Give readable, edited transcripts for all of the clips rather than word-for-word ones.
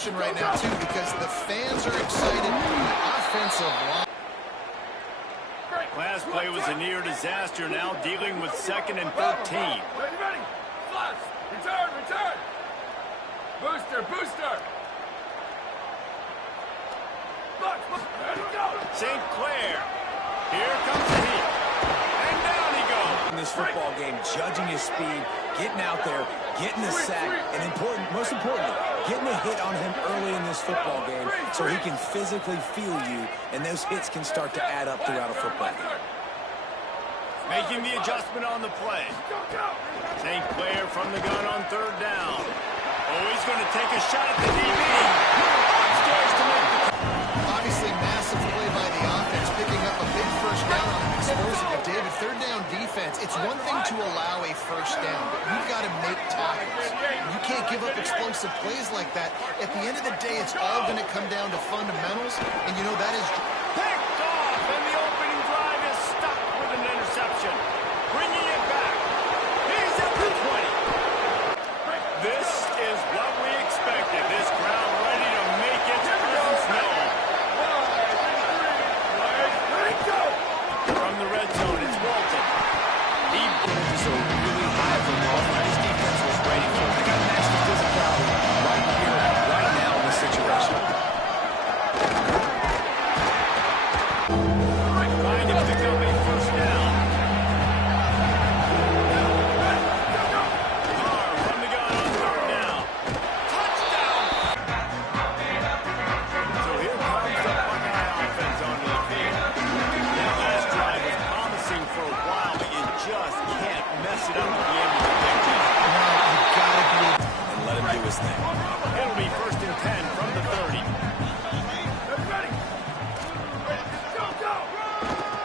emotion right now, too, because the fans are excited. The offensive line. Last play was a near disaster, now dealing with 2nd and 13. Ready? Flash! Return! Booster! St. Clair. Here comes the heat. And down he goes. In this football game, judging his speed, getting out there, getting the sack, and most importantly, getting a hit on him early in this football game so he can physically feel you, and those hits can start to add up throughout a football game. Making the adjustment on the play. St. Clair from the gun on 3rd down. Oh, he's going to take a shot at the DB. Upstairs to make the... Obviously, massive play by the offense, picking up a big first down on an explosive. But David, 3rd down defense, it's one thing to allow a first down, but you've got to make tackles. You can't give up explosive plays like that. At the end of the day, it's all going to come down to fundamentals, and you know that is... Picked off, and the opening drive is stuck with an interception. Bringing it back. He's at the 20. This is what we expected. This crowd ready to make its presence known. From the red zone, it's Walton. He So really high from the offense. This defense was ready for it. They got an extra physicality right here, right now in this situation. trying to pick up a first down. Carr from the gun on 3rd down. Touchdown! So here comes the Buckeye offense onto the field. That last drive was promising for a while, but you just can't mess it up at the end of the day. No, you got to be... And let him do his thing. It'll be 1st and 10 from the 30.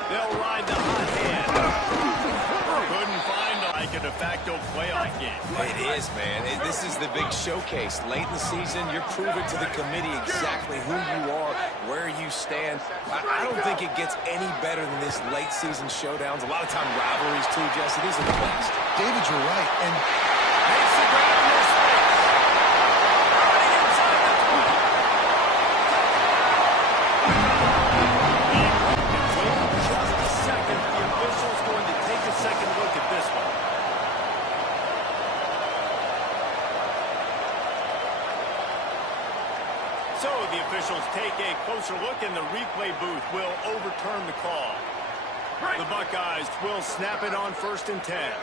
They'll ride the hot hand. Couldn't find like a de facto playoff game. It is, man. This is the big showcase. Late in the season, you're proving to the committee exactly who you are, where you stand. I don't think it gets any better than this late season showdowns. A lot of time rivalries, too, Jesse. These are the best. David, you're right, and... Makes the ground in their space. Running inside the 20. Just a second. The official's going to take a second look at this one. So the officials take a closer look, and the replay booth will overturn the call. The Buckeyes will snap it on 1st and 10.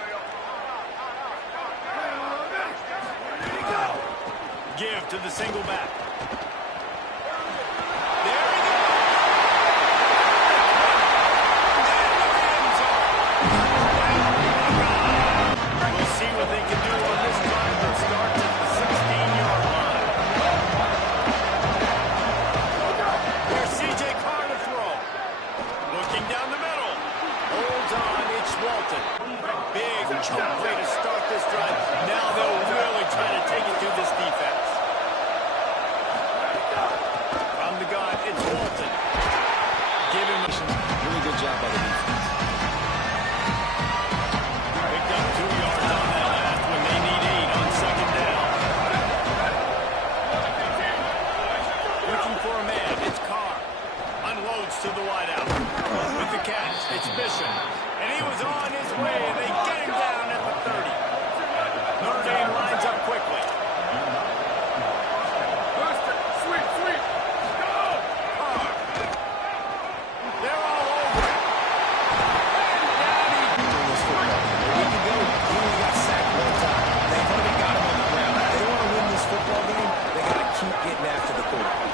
Give to the single back. There he goes. We'll see what they can do on this drive that starts at the 16-yard line. There's C.J. Carr to throw. Looking down the middle. Holds on, it's Walton. Big chunk play to start this drive. Now they'll really try to take it through this defense. From the gun, it's Walton. Give him a... Really good job by the defense. Picked up 2 yards on that last one. They need 8 on 2nd down. Looking for a man, it's Carr. Unloads to the wideout. With the catch, it's Bishop. And he was on his way, and they get him down at the 30. Notre Dame lines up quickly. Sweep! Go! Carr. They're all over it. And down he During this football game. A week ago, he only got sacked 1 time. They've already got him on the ground. If they want to win this football game, they got to keep getting after the quarterback.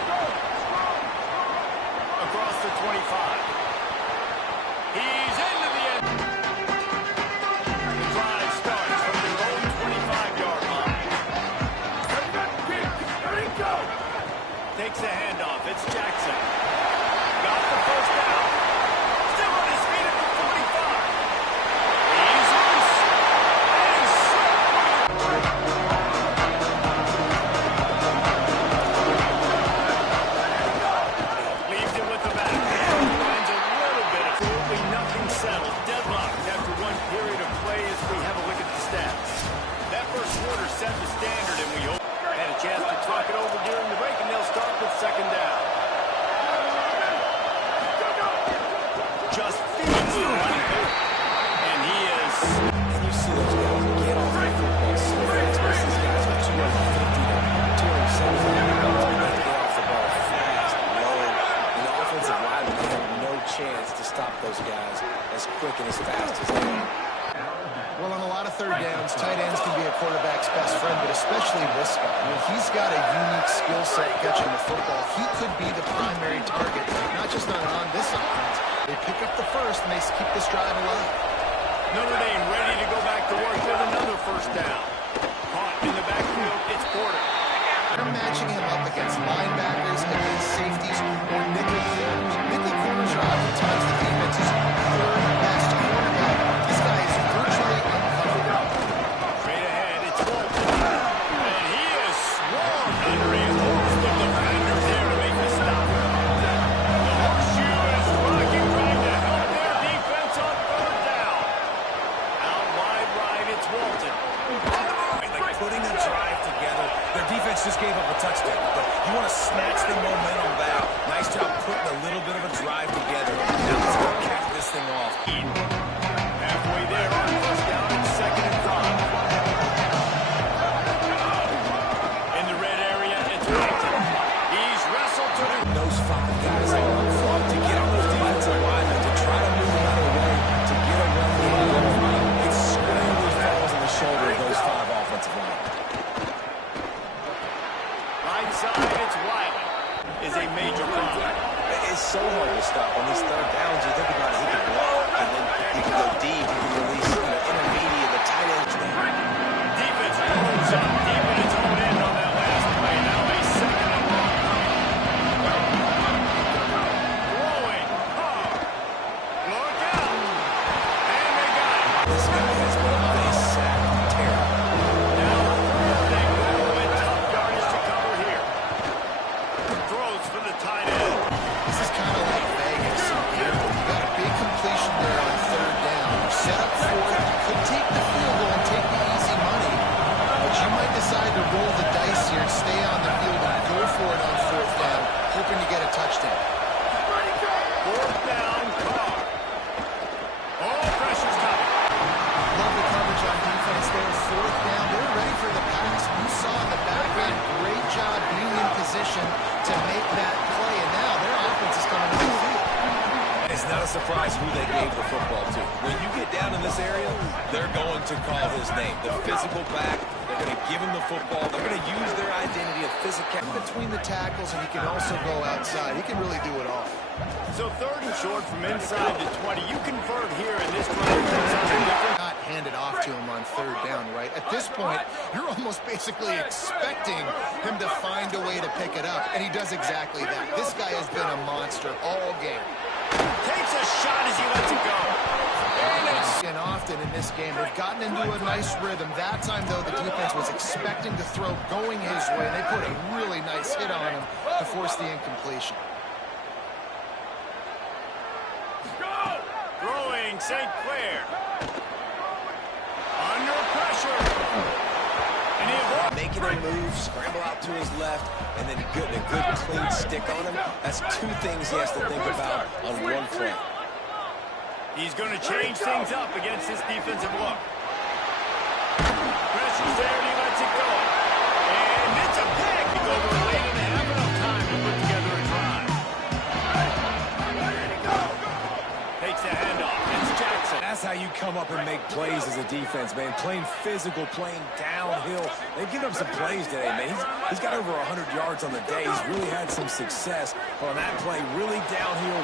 across the 25. He's into the end. The drive starts. just feeds the running back. And he is... And you see those guys get off the football so fast. These guys are 250 to 275 yards, but they get off the ball fast, low. And the offensive linemen have no chance to stop those guys as quick and as fast as they are. Well, on a lot of third downs, tight ends can be a quarterback's best friend, but especially this guy. I mean, he's got a unique skill set catching the football. He could be the primary target, not just on this offense. They pick up the first, and they keep this drive alive. Notre Dame ready to go back to work with another first down. Caught in the backfield, it's Porter. They're matching him up against linebackers, against safeties, or nickel corners. Nickel corners are oftentimes the defense's third best cornerback. This guy is virtually uncovered. Straight ahead, it's Walton. And he is swarmed under a host of defenders there to make the stop. The horseshoe is rocking, trying to help their defense on third down. Out wide right, it's Walton. Like putting a drive together. Their defense just gave up a touchdown, but you want to snatch the momentum back. Nice job putting a little bit of a drive together. Now let's go cap this thing off. Halfway there on first down, it's 2nd and 5. In the red area, it's Walton. He's wrestled to the... Those 5 guys are up front to get on those defensive linemen, to try to move them out of the way, to get a run game. It squarely falls on the shoulder of those 5 offensive linemen. Right side, it's Wiley. Is a major problem. It's so hard to stop on these third downs. You think about it, he can block, and then he can go deep, he can release intermediate, the tight end. Defense rolls up deep in its own end on that last play. Now a 2nd and 1. Throwing. Look out. And they got it. This guy has been a sack terror. Now they go with tough yardage to cover here. Throws for the tight end. This is kind of like Vegas. You got a big completion there on third down. You're set up for it. You could take the field goal and take the easy money, but you might decide to roll the dice here and stay on the field and go for it on 4th down, hoping to get a touchdown. 4th down, Carr. Oh, pressure's coming. Love the coverage on defense there. 4th down. They're ready for the pass. You saw in the back end. Great job being in position to make that play, and now their offense is coming to the field. It's not a surprise who they gave the football to. When you get down in this area, they're going to call his name. The physical back, they're going to give him the football. They're going to use their identity of physicality. Between the tackles, and he can also go outside. He can really do it all. So 3rd and short from inside the 20. You convert here in this drive. Something different. Not handed off to him on 3rd down, right? At this point, you're almost basically expecting him to find a way to pick it up, and he does exactly that. This guy has been a monster all game. Takes a shot as he lets it go. And often in this game, they've gotten into a nice rhythm. That time, though, the defense was expecting to throw going his way, and they put a really nice hit on him to force the incompletion. Throwing St. Clair. Under pressure. And he avoids. Making a move, scramble out to his left, and then getting a good clean stick on him. That's 2 things he has to think about on one play. He's going to change things up against this defensive look. Pressure's there and he lets it go. And it's a pick. He goes over late and they have enough time to put together a drive. Takes the handoff. It's Jackson. That's how you come up and make plays as a defense, man. Playing physical, playing downhill. They've given up some plays today, man. He's got over 100 yards on the day. He's really had some success. But on that play, really downhill.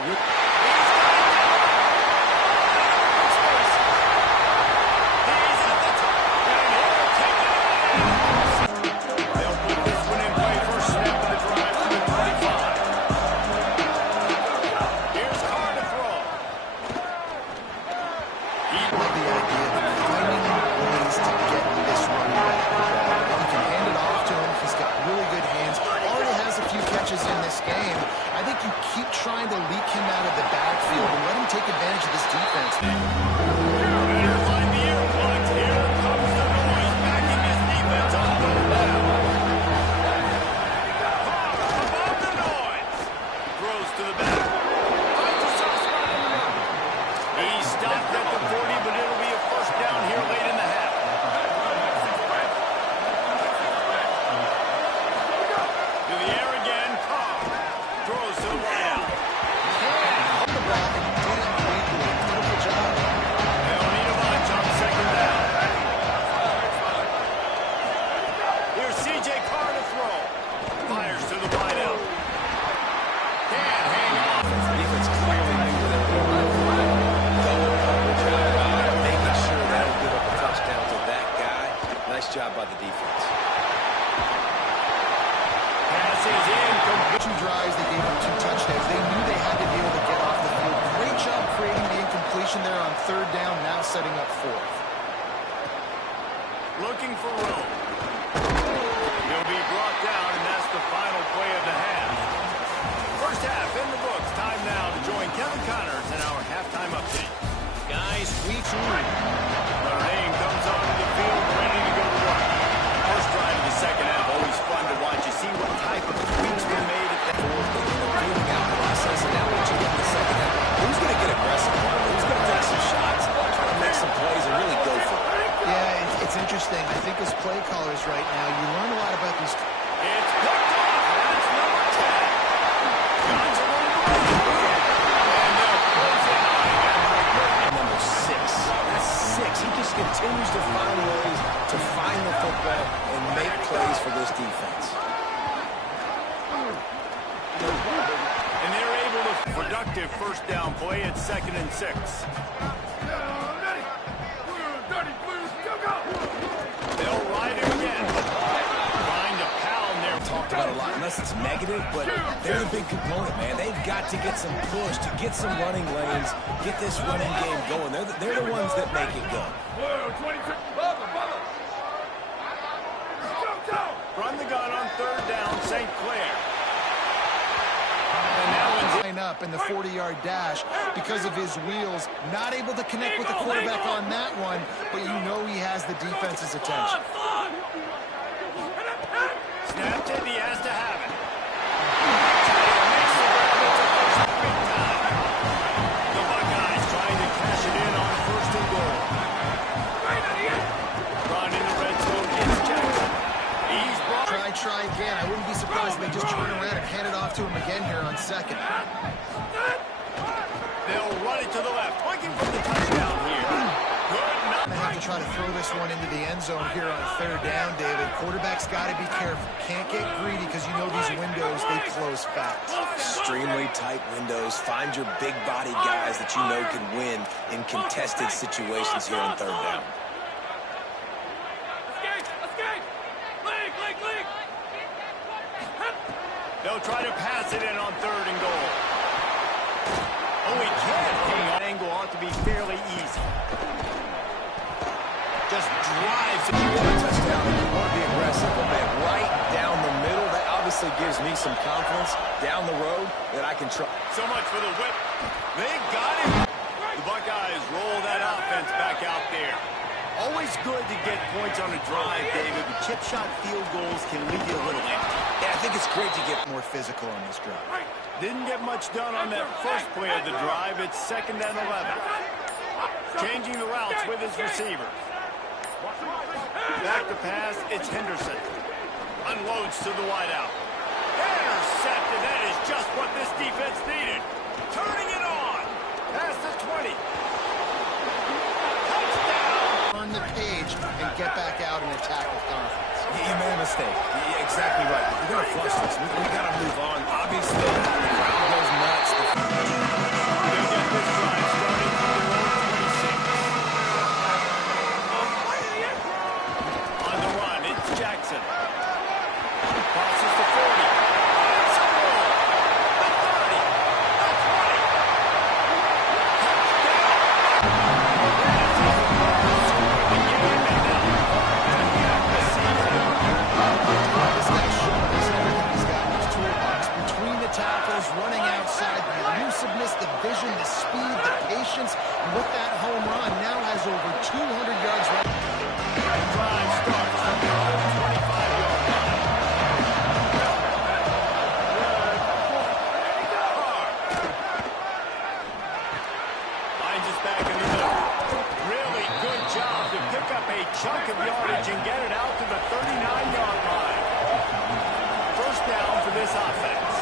Trying to leak him out of the backfield and let him take advantage of this defense. Better find the earplugs. Here comes the noise, backing his defense off the left. Above the noise. Throws to the back. Finds a soft spot. third down, now setting up fourth. Looking for room. He'll be brought down, and that's the final play of the half. First half in the books. Time now to join Kevin Connors in our halftime update. Guys, we Notre Dame comes onto the field ready to go to work. First drive of the second half, always fun to watch. You see what type of tweaks were made at that Feeling out process, and now what you get in the second half. Who's going to get aggressive? Who's going to take some shots, try to make some plays, and really go for it? Yeah, it's interesting. I think as play callers right now, you learn a lot about these. It's picked off. That's number 10. John's a little and they'll close it out. Number 6. That's 6. He just continues to find ways to find the football and make plays for this defense. And they're able to productive first down play at 2nd and 6. They'll ride him again. Trying to pound there. Talked about a lot, unless it's negative, but they're the big component, man. They've got to get some push, to get some running lanes, get this running game going. They're the ones that make it go. Run the gun on third down, St. Clair. Line up in the 40-yard dash because of his wheels. Not able to connect with the quarterback on that one, but you know he has the defense's attention. Snapped it, he has to have it. The Buckeyes trying to cash it in on first and goal. Run in the red zone, it's Jackson. He's brought. Try again. I wouldn't be surprised if they just turn around and hand it off to him again here on second. They'll run it to the left, looking for the touchdown here. Good enough. They have to try to throw this one into the end zone here on third down, David. Quarterback's got to be careful. Can't get greedy because you know these windows, they close fast. Extremely tight windows. Find your big body guys that you know can win in contested situations here on third down. They'll try to pass it in on third and goal. Oh, he can't. That angle ought to be fairly easy. Just drives it. You want a touchdown, you want to be aggressive, but man, right down the middle, that obviously gives me some confidence down the road that I can try. So much for the whip. They got him. The Buckeyes roll that offense back out there. Always good to get points on a drive, David, but chip shot field goals can leave you a little empty. Yeah, I think it's great to get More physical on this drive. Didn't get much done on that first play of the drive. It's 2nd and 11. Changing the routes with his receivers. Back to pass, it's Henderson. Unloads to the wideout. Intercepted. That is just what this defense needed. Turning it on. Past the 20. On the page and get back out and attack with confidence. You made a mistake. Yeah, exactly right. We're going to flush this. We got to move on. Obviously, the crowd goes nuts. They'll get this drive started from their own 26. On the run, it's Jackson. Crosses the 40. It's a roll. The 30. The 20. This guy's showing us everything he's got in his toolbox. Between the tackles, running outside, the elusiveness, the vision, the speed, the patience. And with that home run, now has over 200 yards left. Drive starts from their own 25-yard line. Finds us back in the middle. Really good job to pick up a chunk of yardage and get it out to the 39-yard line. First down for this offense.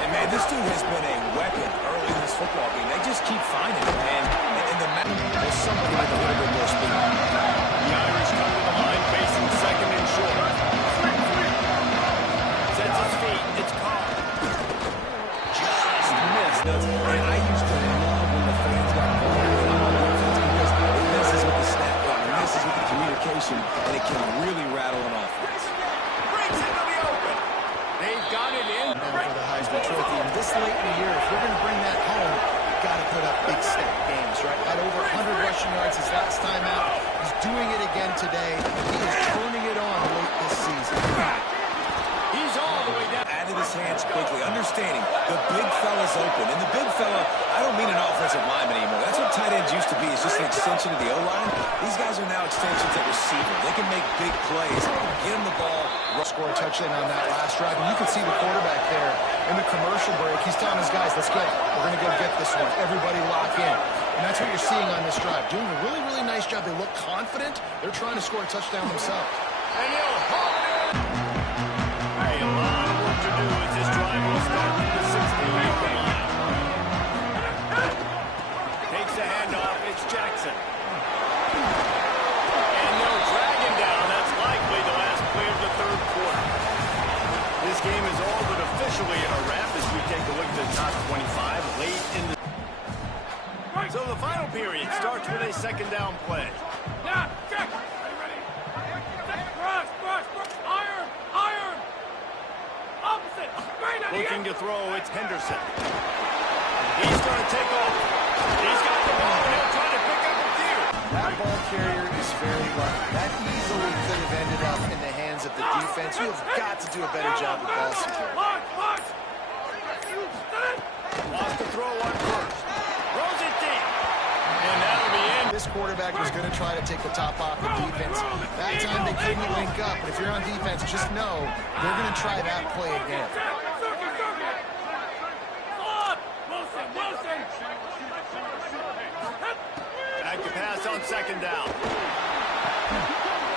And man, this dude has been a weapon early in this football game. They just keep finding him, man. And the there's somebody with a little bit more speed. The Irish come to the line facing 2nd and short. Sets his feet. It's Carr. Just missed. And I used to love when the fans got involved on offense because it messes with the snap count, it messes with the communication, and it can really rattle an offense. Brings it to the open. They've got it in. For the Heisman Trophy. And this late in the year, if we're going to bring that home, got to put up big step games, right? Had over rushing yards his last time out. He's doing it again today. He is turning it on late this season. He's all the way down. Added his hands quickly, understanding the big fella's open. And the big fella, I don't mean an offensive lineman anymore. That's what tight ends used to be. It's just an extension of the O-line. These guys are now extensions at receiver. They can make big plays, get him the ball. Score a touchdown on that last drive. And you can see the quarterback there in the commercial break. He's telling his guys, let's go. We're going to go get this one. Everybody lock in. And that's what you're seeing on this drive. Doing a really, really nice job. They look confident. They're trying to score a touchdown themselves. And he'll haul it in. Hey, a lot of work to do as this drive will start from the 16-yard line. Takes the handoff. It's Jackson. And they'll drag him down. That's likely the last play of the third quarter. This game is all but officially a wrap as we take a look at the top 25 late in the... So the final period starts with a second down play. Yeah, check. Are you ready? Rush, rush, rush. Iron, iron. Opposite. Straight at Looking to throw, it's Henderson. He's going to take off. He's got the ball, and he'll try to pick up a few. That ball carrier is very lucky. That easily could have ended up in the hands of the defense. You have got to do a better job with ball security. Watch, watch. Wants to throw one first. Throws it deep. And that'll be in. This quarterback was going to try to take the top off the defense. That time they couldn't link up. But if you're on defense, just know they're going to try that play again. Wilson, Wilson. Back to pass on second down.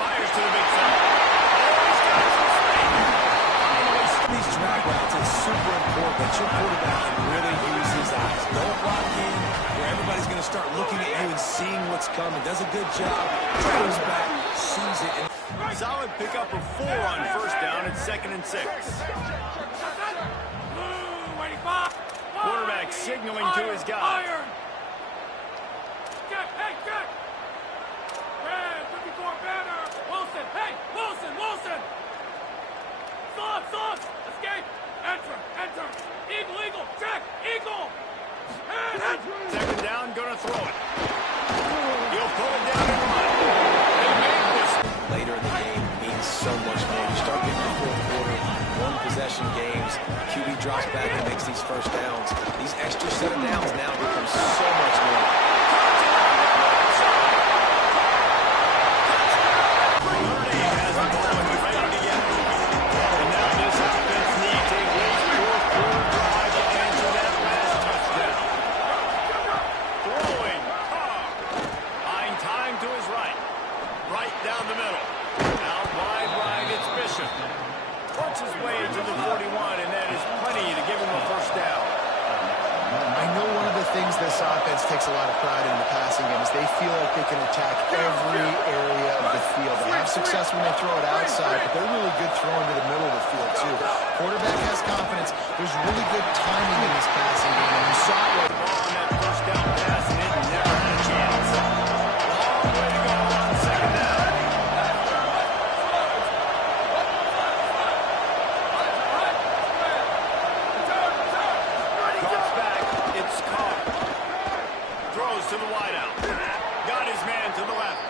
Fires to the big fella. Oh, he's got some speed. These drag routes, it's super important that your quarterback can really use his eyes. Don't lock in where everybody's going to start looking at you and seeing what's coming. Does a good job, travels back, sees it. And Solid pickup of 4 on first down at 2nd and 6. Quarterback signaling to his guy. Iron. Check, hey, check. Red, looking for a banner. Wilson, hey, Wilson, Wilson. Sauce, escape. Enter, enter. Eagle, eagle, check, eagle. And Second down, gonna throw it. He'll pull it down and run. They make this. later in the game means so much more. You start getting the fourth quarter, one possession games, QB drops back and makes these first downs. These extra set of downs now become so much more. This offense takes a lot of pride in the passing game is they feel like they can attack every area of the field. They have success when they throw it outside, but they're really good throwing to the middle of the field, too. Quarterback has confidence. There's really good timing in this passing game, and you saw it with on that first down pass, and it never had a chance. Long way to go on second down. Drops back. It's Carr. Throws to the wideout. Got his man to the left.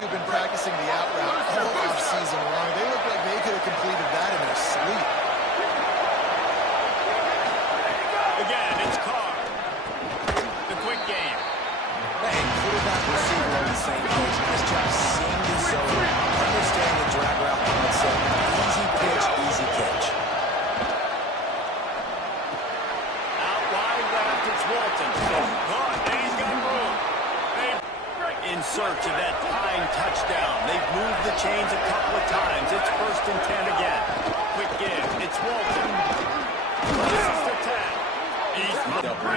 They've been practicing the out route all offseason long. They look like they could have completed that in their sleep. Again, it's Carr. The quick game. And quarterback receiver on the same page. Nice job seeing the zone, understand the drag route concept. Easy pitch, easy catch. Out wide left, it's Walton. Caught, and he's got room. In search of that tying touchdown. They've moved the chains a couple of times. It's 1st and 10 again. Quick give. It's Walton. This is the 10. We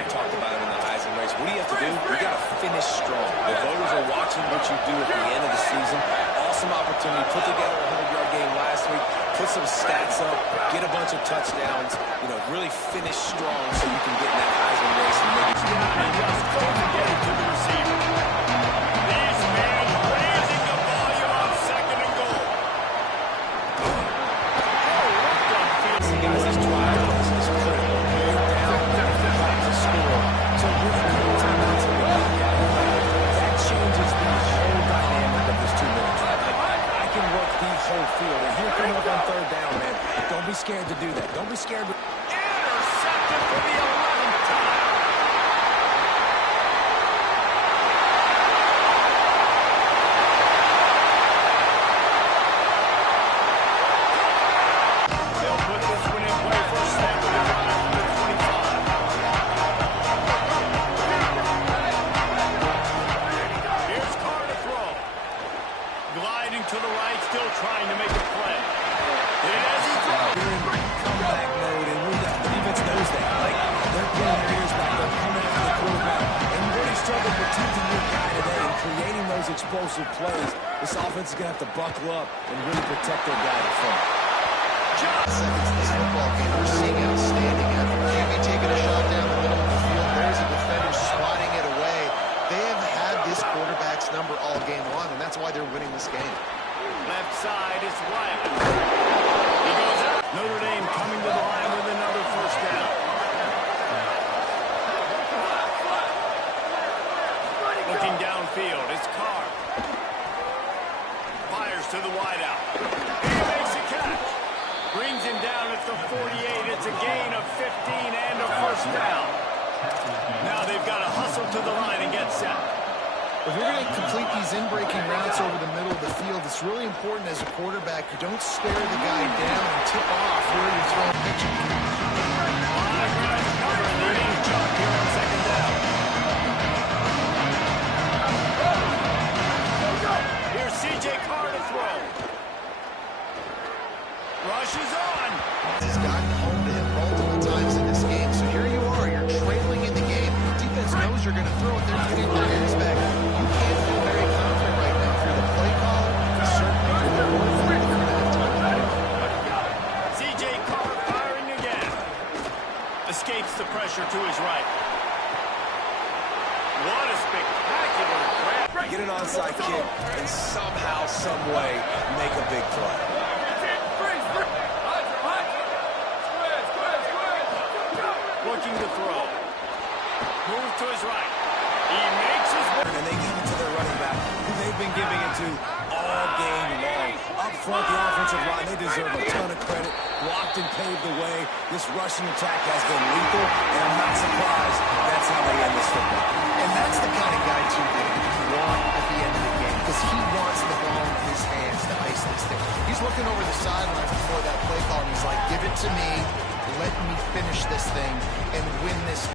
talked about it in the Heisman race. What do you have to do? You got to finish strong. The voters are watching what you do at the end of the season. Awesome opportunity. Put together a 100-yard game last week. Put some stats up. Get a bunch of touchdowns. Really finish strong so you can get in that Heisman race and maybe And just couldn't get it to the receiver. These men raising the volume on 2nd and goal. guys, this drive is critical. You're down, you have to score. So with the timeouts in the back, that changes scared to do that. Don't be scared to... Intercepted for the 11th time. They'll put this one in play for a snap with a drive from the 25. Here's Carr to throw. Gliding to the right, still trying to make a play. As he throws. You're in comeback mode, and the defense knows that. Like, they're pulling their ears back. They're coming after the quarterback. And you really struggle protecting your guy today and creating those explosive plays. This offense is going to have to buckle up and really protect their guy in front. Seconds in this football game, we're seeing outstanding effort. QB taking a shot down the middle of the field. There's a defender swatting it away. They have had this quarterback's number all game long, and that's why they're winning this game. Left side is Wyatt. He goes out. Notre Dame coming to the line with another first down. Looking downfield, it's Carr. Fires to the wideout. He makes a catch. Brings him down at the 48. It's a gain of 15 and a first down. Now they've got to hustle to the line and get set. If you're going to complete these in-breaking routes over the middle of the field, it's really important as a quarterback you don't stare the guy down and tip off where you're throwing pitches. Five guys cover and they need a jump here on second down. Here's C.J. Carr to throw. Rush is on. He's gotten home to him multiple times in this game, so here you are, you're trailing in the game. Defense knows you're going to throw it. They're getting their ears back. You can't feel very confident right now. If you're the play caller, certainly if you're the quarterback, you're going to have time to do it. C.J. Carr firing again. Escapes the pressure to his right. What a spectacular grab. Get an onside kick and somehow, some way, make a big play. Looking to throw. Move to his right. He makes his way. And they give it to their running back, who they've been giving it to all game long. Up front, the offensive line, they deserve a ton of credit. Blocked and paved the way. This rushing attack has been lethal, and I'm not surprised that's how they end this football. And that's the kind of guy, too, that you want at the end of the game, because he wants the ball in his hands to ice this thing. He's looking over the sidelines before that play call, and he's like, give it to me. Let me finish this thing and win this